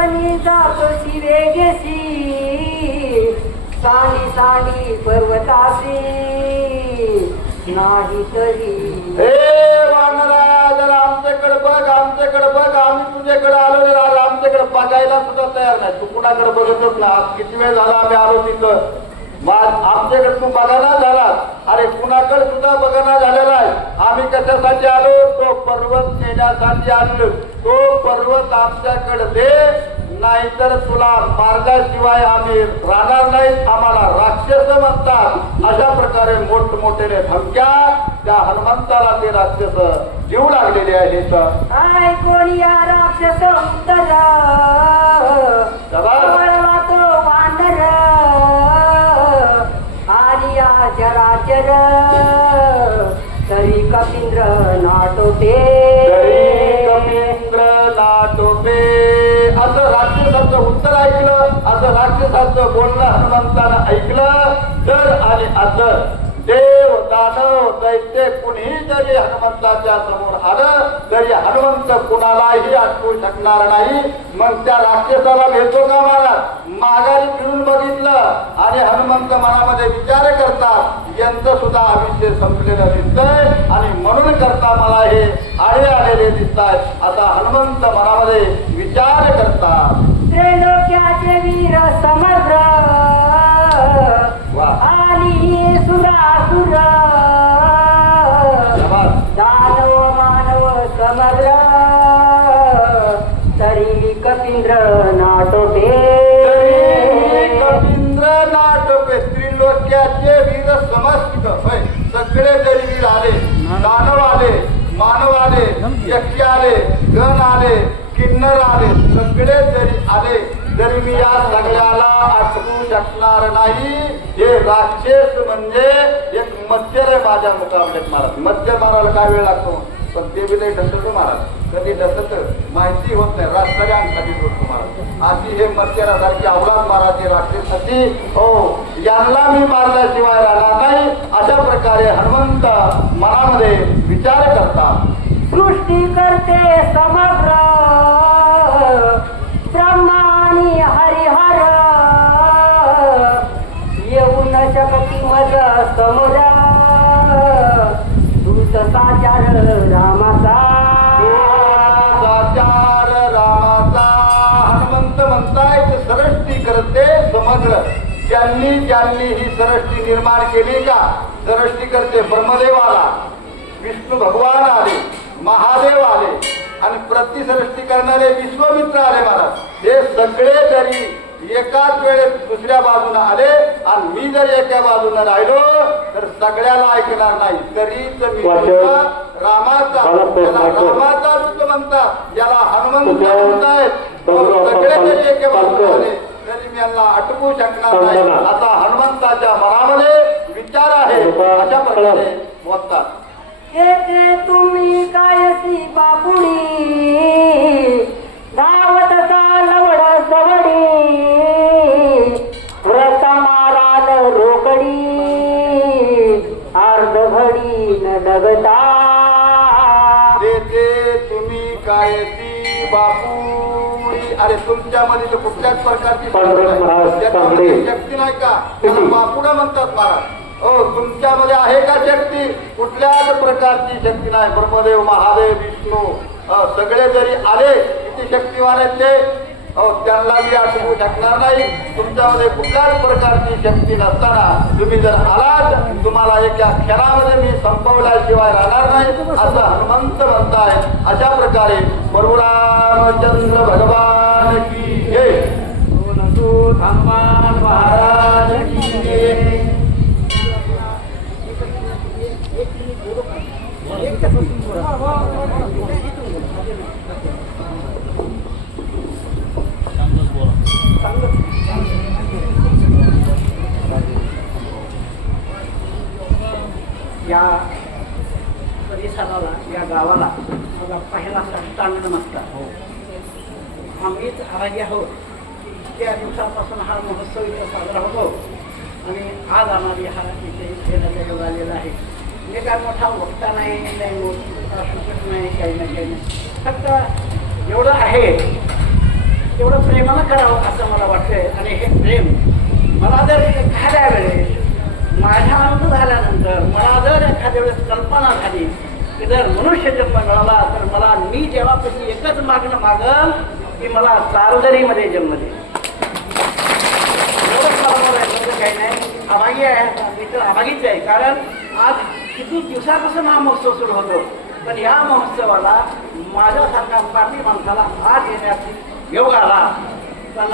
वनी जातोशी वेगेशी साली साली पर्वताशी नाही तरी हे वानरा जरा आमच्याकडे बघ आम्ही तुझ्याकडे आलो रे आज आमच्याकडे बघायला सुद्धा तयार नाही तू कुणाकडे बघतच ना किती वेळ झाला आम्ही आलो तिथं आमच्याकडे तू बघाना झाला अरे कुणाकडे सुद्धा बघाना झालेला आहे आम्ही कशासाठी आलो तो पर्वत नेण्यासाठी आलो तो पर्वत आमच्याकडे दे नाहीतर तुला मार्गाशिवाय आम्ही राहणार नाही आम्हाला राक्षस म्हणतात अशा प्रकारे मोठमोठ्याने धमक्या त्या हनुमंताला ते राक्षस देऊ लागलेले आहेत आय कोणी या राक्षस उत्तर तो वानर आलिया चराचर तरी कपिंद्र नाटोपे असं राक्षसाचं उत्तर ऐकलं असं राक्षसाचं बोलणं हनुमंतानं ऐकलं तर आणि असं देव दानव दैत्य कुणीही जरी हनुमंताच्या समोर आलं तरी हनुमंत कुणालाही अटकू शकणार नाही मग त्या राक्षसाला भेटतो का महाराज माघारी फिरून बघितलं आणि हनुमंत मनामध्ये विचार करतात यांचं सुद्धा आयुष्य संपलेलं दिसतंय आणि म्हणून करता मला हे आळे आलेले दिसतात आता हनुमंत मनामध्ये विचार करतात त्रैलोक्याचे वीर समग्र आली सुरासुर दानव मानव समग्र तरी कपिंद्र नाटोपे त्रिलोक्याचे वीर समस्त सगळे जरी वीर आले दानव आले मानव आले यक्ष आले गण आले किन्नर आले सगळे जरी आले तरी मी या सगळ्याला आठवू शकणार नाही हे राक्षस म्हणजे एक मच्छर आहे माझ्या मुकाबल्यात महाराज मच्छर मारायला काय वेळ लागतो पण ते बी नाही ढसतो महाराज कधी ढसत माहिती होत नाही रस्त्याच्या अंगठी होतो महाराज अशी हे मच्छरासारखी अवलाद महाराज राक्षसाची हो यांना मी मारल्याशिवाय राहणार नाही अशा प्रकारे हनुमंत मनामध्ये विचार करतात सृष्टी करते समग्र ब्रह्मानी हरिहर येऊ न शकती मज समोर दूत साचार रामाचा हनुमंत म्हणतायत सृष्टी करते समग्र ज्यांनी ही सृष्टी निर्माण केली का सृष्टी करते ब्रह्मदेव आला विष्णू भगवान आले महादेव आले आणि प्रतिसृष्टी करणारे विश्वमित्र आले महाराज हे सगळे जरी एकाच वेळेस दुसऱ्या बाजूने आले आणि मी जर एका बाजूने राहिलो तर सगळ्याला ऐकणार नाही तरीच मी रामाचा दूत म्हणतात याला हनुमंत म्हणतायत सगळे जरी एका बाजूने आले तरी मी यांना अटकू शकणार नाही आता हनुमंताच्या मनामध्ये विचार आहे अशा प्रकारे बोलतात येते तुम्ही कायसी बापुडी धावत लवड सवडी व्रत माराल रोकडी अर्धघडी न डगता येते तुम्ही कायसी बापुडी अरे तुमच्यामध्ये कुठल्याच प्रकारची शक्ती नाही का बापुडा म्हणतात महाराज हो तुमच्यामध्ये आहे का शक्ती कुठल्याच प्रकारची शक्ती नाही ब्रह्मदेव महादेव विष्णू सगळे जरी आले किती शक्तिवान आहेत ते त्यांना मी आठवू शकणार नाही तुमच्यामध्ये कुठल्याच प्रकारची शक्ती नसताना तुम्ही जर आलात तुम्हाला एका क्षणामध्ये मी संपवल्याशिवाय राहणार नाही असं हनुमंत म्हणताय अशा प्रकारे परशुरामचंद्र भगवान की जय हनुमान महाराज की जय या परिसराला या गावाला माझा पहिला साष्टांग नमस्कार आम्हीच आराधी आहोत त्या दिवसापासून हा महोत्सव इथे साजरा होतो आणि आज आम्हाला हा इथे खेळायला योग आलेला आहे म्हणजे काय मोठा वक्ता नाही मोठा शिकत नाही काही नाही फक्त एवढं आहे तेवढं प्रेमानं करावं असं मला वाटतंय. आणि हे प्रेम मला जर एखाद्या वेळेस माझ्या आनंद झाल्यानंतर मला जर एखाद्या वेळेस कल्पना झाली की जर मनुष्य जन्म मिळाला तर मला मी देवापाशी एकच मागणं मागल की मला चारदरीमध्ये जन्म दे. एवढंच मला बोलायचं काही नाही. अभागी आहे मी तर अभागीच आहे. कारण आज किती दिवसापासून हा महोत्सव सुरू होतो, पण या महोत्सवाला माझ्यासारख्या पाटी माणसाला आज येण्याची योग आला. पण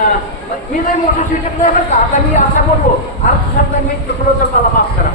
मी नाही मोठा चिटकलं बरं का. आता मी असा बोललो अर्थ मी चुकलो तर मला माफ करा.